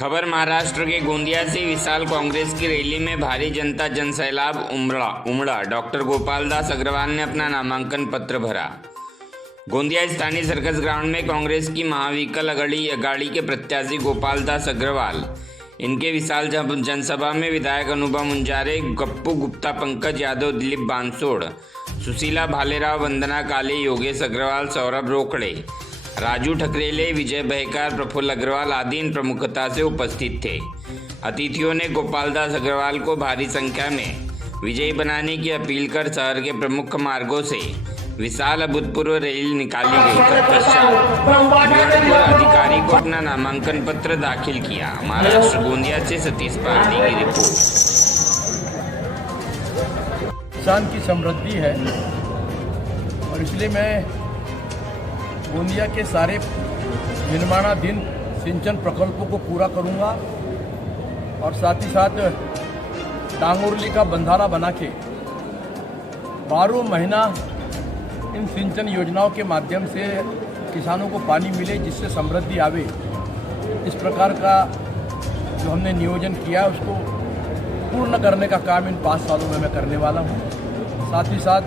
खबर महाराष्ट्र के गोंदिया से विशाल कांग्रेस की रैली में भारी जनता जनसैलाब उमड़ा। डॉक्टर गोपाल दास अग्रवाल ने अपना नामांकन पत्र भरा। गोंदिया स्थानीय सर्कस ग्राउंड में कांग्रेस की महाविकल अगाड़ी के प्रत्याशी गोपाल दास अग्रवाल, इनके विशाल जनसभा में विधायक अनुभव मुंजारे, गप्पू गुप्ता, पंकज यादव, दिलीप बांसोड़, सुशीला भालेराव, वंदना काले, योगेश अग्रवाल, सौरभ रोकड़े, राजू ठकरेले, विजय बहकार, प्रफुल्ल अग्रवाल आदि प्रमुखता से उपस्थित थे। अतिथियों ने गोपाल दास अग्रवाल को भारी संख्या में विजयी बनाने की अपील कर शहर के प्रमुख मार्गों से विशाल अभूतपूर्व रैली निकाली गई। तत्पश्चात अधिकारी को अपना नामांकन पत्र दाखिल किया। महाराष्ट्र गोंदिया से सतीश पारदी की रिपोर्ट। किसान की समृद्धि है और इसलिए मैं गोंदिया के सारे निर्माणाधीन सिंचन प्रकल्पों को पूरा करूंगा और साथ ही साथ डांगोरली का बंधारा बना के 12 महीना इन सिंचन योजनाओं के माध्यम से किसानों को पानी मिले, जिससे समृद्धि आवे। इस प्रकार का जो हमने नियोजन किया उसको पूर्ण करने का काम इन 5 सालों में मैं करने वाला हूँ। साथ ही साथ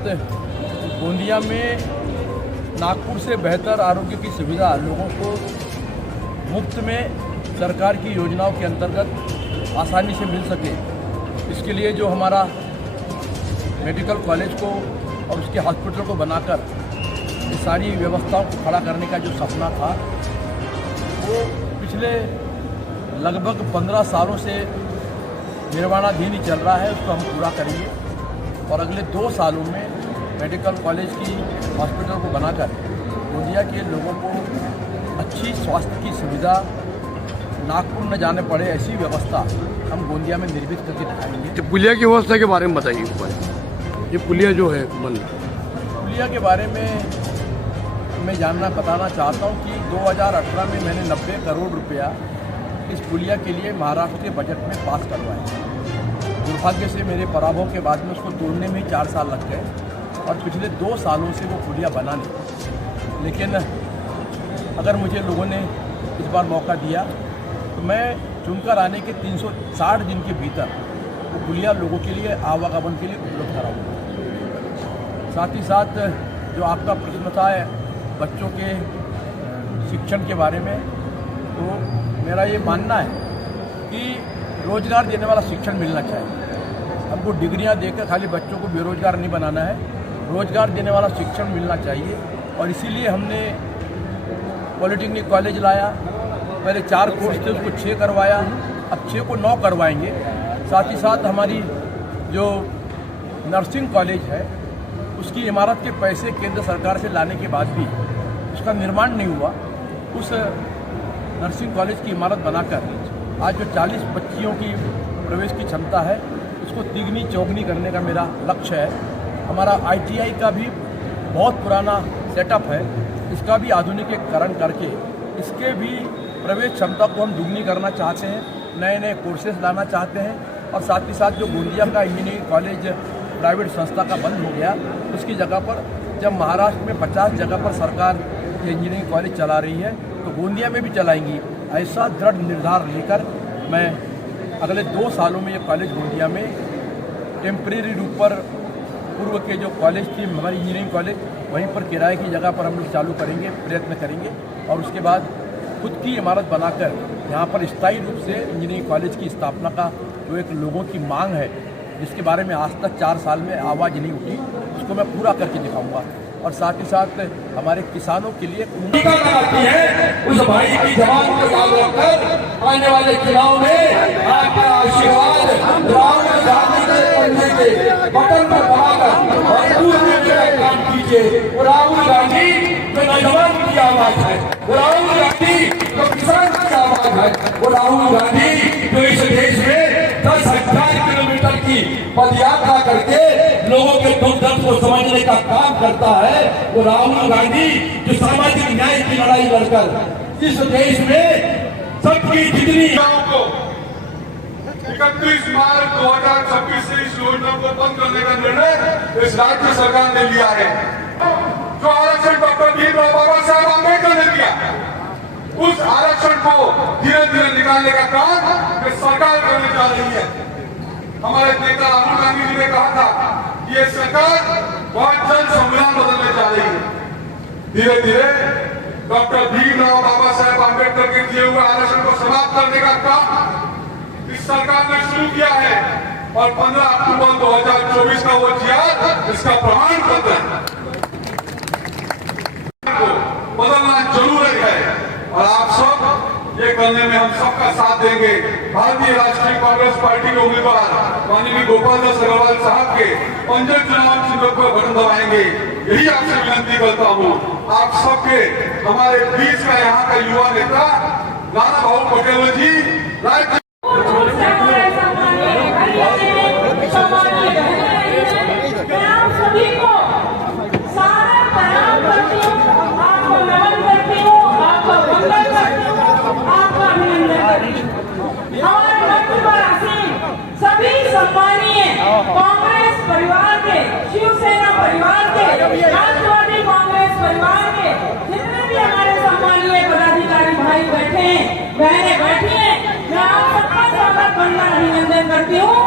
गोंदिया में नागपुर से बेहतर आरोग्य की सुविधा लोगों को मुफ्त में सरकार की योजनाओं के अंतर्गत आसानी से मिल सके, इसके लिए जो हमारा मेडिकल कॉलेज को और उसके हॉस्पिटल को बनाकर ये सारी व्यवस्थाओं को खड़ा करने का जो सपना था, वो पिछले लगभग 15 सालों से निर्माणाधीन ही चल रहा है। उसको हम पूरा करेंगे और अगले 2 सालों में मेडिकल कॉलेज की हॉस्पिटल को बनाकर गोंदिया के लोगों को अच्छी स्वास्थ्य की सुविधा, नागपुर न जाने पड़े, ऐसी व्यवस्था हम गोंदिया में निर्मित करके दिखाएंगे। तो पुलिया की व्यवस्था के बारे में बताइए। ये पुलिया जो है पुलिया के बारे में मैं बताना चाहता हूँ कि 2018 में मैंने 90 करोड़ रुपया इस पुलिया के लिए महाराष्ट्र के बजट में पास करवाया। दुर्भाग्य से मेरे पराभव के बाद में उसको तोड़ने में ही 4 साल लग गए और पिछले 2 सालों से वो पुलिया बना नहीं। लेकिन अगर मुझे लोगों ने इस बार मौका दिया तो मैं चुनकर आने के 360 दिन के भीतर वो पुलिया लोगों के लिए आवागमन के लिए उपलब्ध कराऊंगा। साथ ही साथ जो आपका प्रश्न था बच्चों के शिक्षण के बारे में, तो मेरा ये मानना है कि रोजगार देने वाला शिक्षण मिलना चाहिए। हमको डिग्रियां देकर खाली बच्चों को बेरोजगार नहीं बनाना है, रोजगार देने वाला शिक्षण मिलना चाहिए। और इसीलिए हमने पॉलिटेक्निक कॉलेज लाया। पहले 4 कोर्स थे, उसको 6 करवाया, अब 6 को 9 करवाएंगे। साथ ही साथ हमारी जो नर्सिंग कॉलेज है उसकी इमारत के पैसे केंद्र सरकार से लाने के बाद भी उसका निर्माण नहीं हुआ। उस नर्सिंग कॉलेज की इमारत बनाकर आज जो 40 बच्चियों की प्रवेश की क्षमता है उसको तिगनी चौगनी करने का मेरा लक्ष्य है। हमारा ITI का भी बहुत पुराना सेटअप है, इसका भी आधुनिकीकरण करके इसके भी प्रवेश क्षमता को हम दुगनी करना चाहते हैं, नए नए कोर्सेज लाना चाहते हैं। और साथ ही साथ जो गोंदिया का इंजीनियरिंग कॉलेज प्राइवेट संस्था का बंद हो गया, उसकी जगह पर जब महाराष्ट्र में 50 जगह पर सरकार ये इंजीनियरिंग कॉलेज चला रही है तो गोंदिया में भी चलाएंगी। ऐसा दृढ़ निर्धार लेकर मैं अगले 2 सालों में ये कॉलेज गोंदिया में टेम्परेरी रूप पर पूर्व के जो कॉलेज थी हमारी इंजीनियरिंग कॉलेज, वहीं पर किराए की जगह पर हम लोग चालू करेंगे, प्रयत्न करेंगे। और उसके बाद खुद की इमारत बनाकर यहाँ पर स्थायी रूप से इंजीनियरिंग कॉलेज की स्थापना का जो एक लोगों की मांग है, जिसके बारे में आज तक 4 साल में आवाज़ नहीं उठी, उसको मैं पूरा करके दिखाऊंगा। और साथ ही साथ हमारे किसानों के लिए उस भाई की जवान को याद रखकर आने वाले चुनाव में आपका आशीर्वाद राहुल गांधी के कंधे के बटन पर दबाकर दूर में काम कीजिए। राहुल गांधी जो नौजवान की आवाज है, राहुल गांधी जो किसान की आवाज है, वो राहुल गांधी जो इस देश में 10,000 किलोमीटर की पदयात्रा करके लोगों के दुख दर्द को समझने का काम करता है, वो राहुल गांधी जो सामाजिक न्याय की लड़ाई लड़कर इस देश में सबकी जितनी को 31 मार्च 2026 से इस योजना को बंद करने का निर्णय इस राज्य सरकार ने लिया है। जो आरक्षण डॉक्टर भीमराव बाबा साहब अम्बेडकर ने दिया, उस आरक्षण को धीरे धीरे निकालने निकालने का काम ये सरकार करने जा रही है। हमारे नेता राहुल गांधी जी ने कहा था कि ये सरकार बहुत जल्द संविधान बदलने जा रही है। धीरे धीरे डॉक्टर भीमराव बाबा साहेब आम्बेडकर के दिए हुए आरक्षण को समाप्त करने का काम इस सरकार ने शुरू किया है और 15 अक्टूबर 2024 का वो जिहाद इसका प्रमाण पत्र है। बदलना जरूरी है और आप सब ये करने में हम सबका साथ देंगे। भारतीय राष्ट्रीय कांग्रेस पार्टी के उम्मीदवार माननीय गोपाल दास अग्रवाल साहब के पंचायत चुनाव चिन्ह पर बटन दबाएंगे, यही आपसे विनती करता हूँ। आप सबके हमारे बीच का यहाँ का युवा नेता नाना भाऊ पटेल जी राज्य सभी को सारा प्रणाम करती हूँ, आपको नमन करती हूँ, आपको वंदन करती हूँ, आपका अभिनंदन करती हूँ। हमारे मंच पर आसीन सभी सम्मानीय कांग्रेस परिवार के, शिवसेना परिवार के, राष्ट्रवादी कांग्रेस परिवार के जितने भी हमारे सम्मानीय पदाधिकारी भाई बैठे हैं, बहनें बैठी हैं, मैं आप सबका स्वागत करना अभिनंदन करती हूँ।